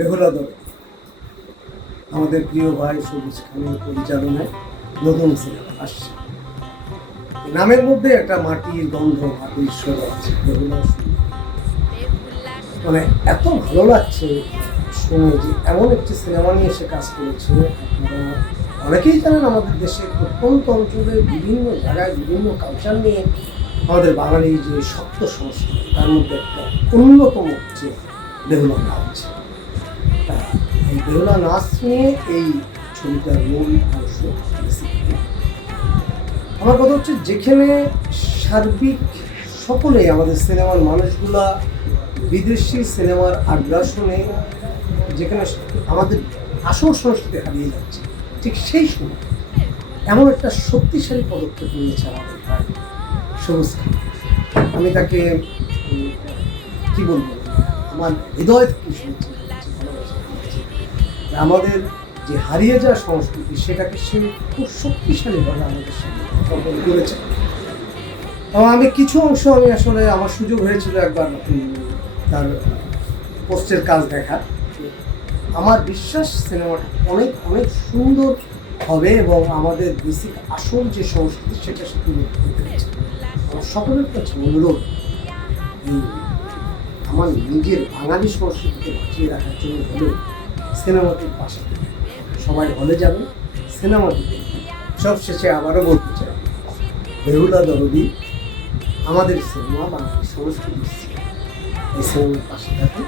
বেহুলা দরদি আমাদের প্রিয় ভাই সবুজ খানের পরিচালনায় নতুন সিনেমা আসছে। নামের মধ্যে একটা মাটির গন্ধ, মাটির স্বর আছে। বেহুলা মানে এত ভালো লাগছে শুনে যে এমন একটি সিনেমা নিয়ে সে কাজ করেছে। আপনারা অনেকেই জানেন আমাদের দেশের প্রত্যন্ত অঞ্চলে বিভিন্ন জায়গায় বিভিন্ন কালচার নিয়ে আমাদের বাঙালি যে শক্ত সংস্কৃতি, তার মধ্যে একটা অন্যতম হচ্ছে বেহুলা নাচ। এই বেহুলা নাচ নিয়ে এই ছবিটার মূল অংশ। আমার কথা হচ্ছে, যেখানে সার্বিক সকলেই আমাদের সিনেমার মানুষগুলা বিদেশি সিনেমার আগ্রাসনে যেখানে আমাদের আসল সংস্কৃতি হারিয়ে যাচ্ছে, ঠিক সেই সময় এমন একটা শক্তিশালী পদক্ষেপ নিয়েছে আমাদের ভাই সবুজ খান। আমি তাকে কি বলবো, আমার হৃদয় থেকে শুনছি, আমাদের যে হারিয়ে যাওয়া সংস্কৃতি সেটাকে সে খুব শক্তিশালীভাবে আমাদের সামনে করেছে। এবং আমি কিছু অংশ আমি আসলে আমার সুযোগ হয়েছিল একবার তার পোস্টের কাজ দেখা। আমার বিশ্বাস সিনেমাটা অনেক অনেক সুন্দর হবে এবং আমাদের বেসিক আসল যে সংস্কৃতি সেটা সে তুলে ধরতে পেরেছে। আমার সকলের কাছে অনুরোধ, আমার নিজের বাঙালি সংস্কৃতিকে বাঁচিয়ে রাখার জন্য হলেও সিনেমাটির পাশে সবাই হলে যাবে, সিনেমাটি দেখবে। সবশেষে আবারও বলতে চাই, বেহুলা দরদি আমাদের সিনেমা, বাঙালি সংস্কৃতির সিনেমা। এই সিনেমার পাশে থাকে।